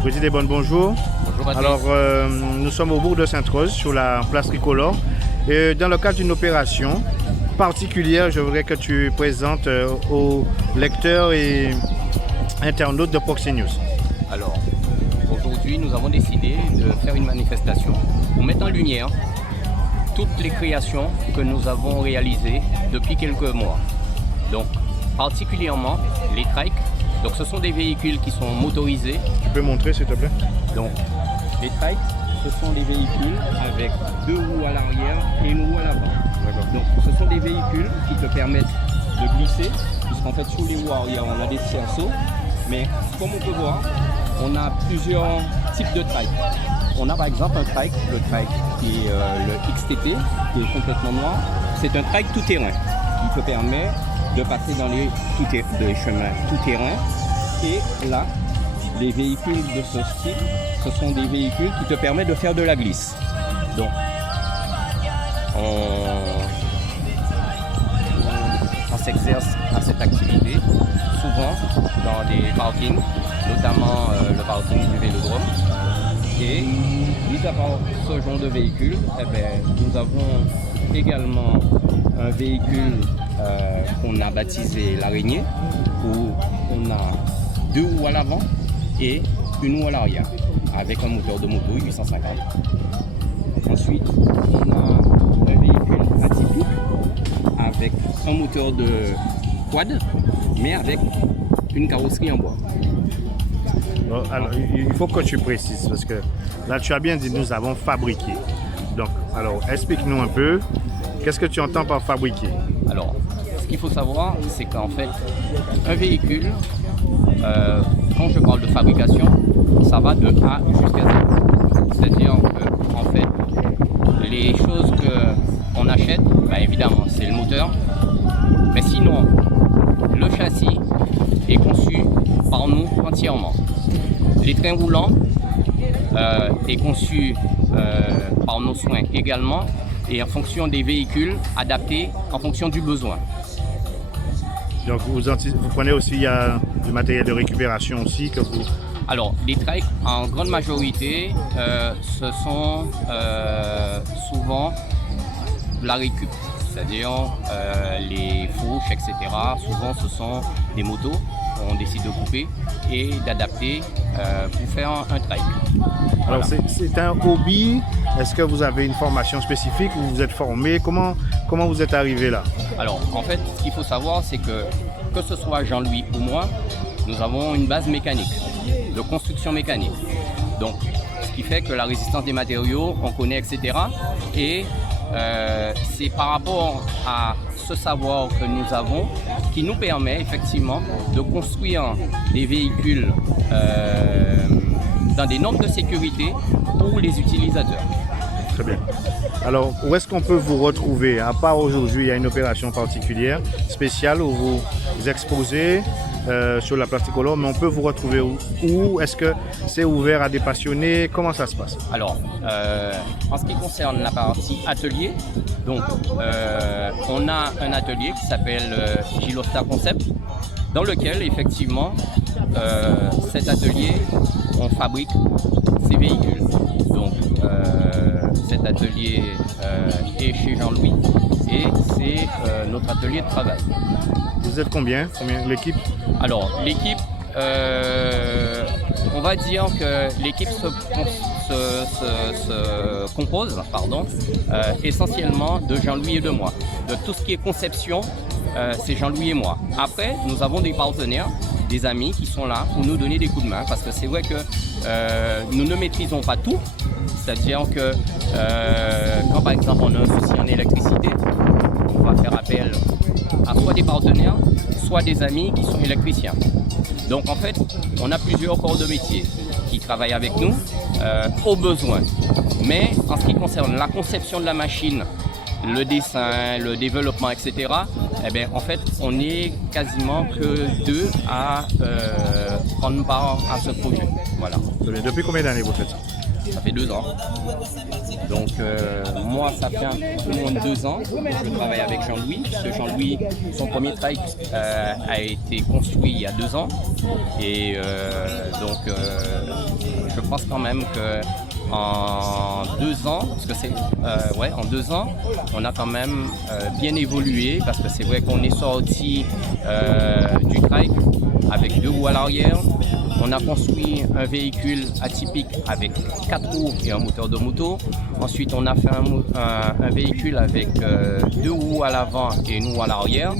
Brigitte Desbonnes, bonjour. Bonjour Patrice. Alors, nous sommes au bourg de Sainte-Rose, sur la place Tricolore. Et dans le cadre d'une opération particulière, je voudrais que tu présentes aux lecteurs et internautes de Proxi News. Alors, aujourd'hui, nous avons décidé de faire une manifestation pour mettre en lumière toutes les créations que nous avons réalisées depuis quelques mois. Donc, particulièrement les trikes. Donc, ce sont des véhicules qui sont motorisés. Tu peux montrer, s'il te plaît? Donc, les trikes, ce sont des véhicules avec 2 roues à l'arrière et une roue à l'avant. Donc, ce sont des véhicules qui te permettent de glisser, puisqu'en fait, sur les roues arrière, on a des cerceaux. Mais comme on peut voir, on a plusieurs types de trike. On a par exemple un trike, le trike qui est le XTT, qui est complètement noir. C'est un trike tout-terrain qui te permet de passer dans les chemins tout-terrain. Et là, les véhicules de ce style, ce sont des véhicules qui te permettent de faire de la glisse. Donc, on s'exerce à cette activité, souvent dans des parkings, notamment le parking du Vélodrome. Et mis à part ce genre de véhicule, nous avons également un véhicule qu'on a baptisé l'araignée, où on a 2 roues à l'avant et une roue à l'arrière, avec un moteur de moto 850. Ensuite, on a un véhicule atypique avec un moteur de quad, mais avec une carrosserie en bois. Alors, il faut que tu précises, parce que là, tu as bien dit, nous avons fabriqué. Donc, alors, explique-nous un peu, qu'est-ce que tu entends par fabriquer? Alors, ce qu'il faut savoir, c'est qu'en fait, un véhicule, quand je parle de fabrication, ça va de A jusqu'à Z. C'est-à-dire que, en fait, les choses qu'on achète, évidemment, c'est le moteur. Mais sinon, le châssis est conçu par nous entièrement. Les trains roulants est conçu par nos soins également et en fonction des véhicules adaptés en fonction du besoin. Donc vous prenez aussi, il y a du matériel de récupération aussi que vous... Alors les trikes en grande majorité ce sont souvent la récup, c'est-à-dire les fourches, etc. Souvent ce sont des motos qu'on décide de couper et d'adapter pour faire un trike. Alors voilà. c'est un hobby, est-ce que vous avez une formation spécifique ou vous êtes formé? Comment vous êtes arrivé là? Alors en fait ce qu'il faut savoir c'est que ce soit Jean-Louis ou moi, nous avons une base mécanique, de construction mécanique. Donc ce qui fait que la résistance des matériaux, on connaît, etc. Et c'est par rapport à ce savoir que nous avons qui nous permet effectivement de construire des véhicules dans des normes de sécurité pour les utilisateurs. Très bien. Alors, où est-ce qu'on peut vous retrouver? À part aujourd'hui, il y a une opération particulière, spéciale, où vous exposez sur la place Tricolore, mais on peut vous retrouver où? Est-ce que c'est ouvert à des passionnés? Comment ça se passe? Alors, en ce qui concerne la partie atelier, donc on a un atelier qui s'appelle Gilofta Concept, dans lequel effectivement cet atelier, on fabrique ces véhicules. Donc cet atelier est chez Jean-Louis et c'est notre atelier de travail. Vous êtes combien l'équipe? Alors l'équipe, on va dire que l'équipe se compose essentiellement de Jean-Louis et de moi. De tout ce qui est conception, c'est Jean-Louis et moi. Après, nous avons des partenaires, des amis qui sont là pour nous donner des coups de main parce que c'est vrai que nous ne maîtrisons pas tout. C'est-à-dire que quand par exemple on a un souci en électricité, on va faire appel à soit des partenaires, soit des amis qui sont électriciens. Donc en fait, on a plusieurs corps de métier qui travaillent avec nous au besoin. Mais en ce qui concerne la conception de la machine, le dessin, le développement, etc., en fait, on est quasiment que 2 à prendre part à ce projet. Voilà. Depuis combien d'années vous faites ça? Ça fait 2 ans. Donc moi, ça fait un peu moins de 2 ans que je travaille avec Jean-Louis. Parce que Jean-Louis, son premier trike a été construit il y a 2 ans. Et donc je pense quand même que en 2 ans, parce que c'est en 2 ans, on a quand même bien évolué parce que c'est vrai qu'on est sorti du trike avec 2 roues à l'arrière. On a construit un véhicule atypique avec 4 roues et un moteur de moto. Ensuite, on a fait un véhicule avec 2 roues à l'avant et une roue à l'arrière.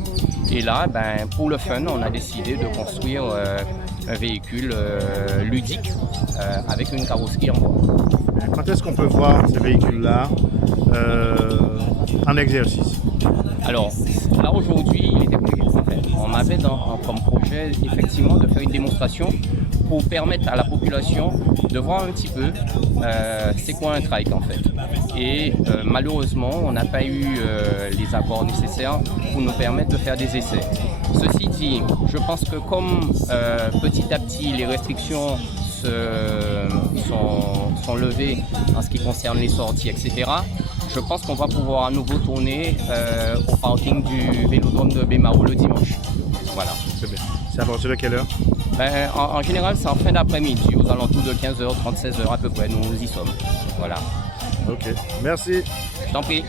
Et là, pour le fun, on a décidé de construire un véhicule ludique avec une carrosserie en bois. Quand est-ce qu'on peut voir ces véhicules-là en exercice? Alors, là aujourd'hui, il était prévu. On avait comme projet effectivement de faire une démonstration pour permettre à la population de voir un petit peu c'est quoi un trike en fait. Et malheureusement, on n'a pas eu les accords nécessaires pour nous permettre de faire des essais. Ceci dit, je pense que comme petit à petit les restrictions sont levées en ce qui concerne les sorties, etc., je pense qu'on va pouvoir à nouveau tourner au parking du Vélodrome de Bémaro le dimanche. Voilà. C'est bien. C'est à partir de quelle heure? En général, c'est en fin d'après-midi, aux alentours de 15h30, 16h à peu près, nous y sommes. Voilà. Ok, merci. Je t'en prie.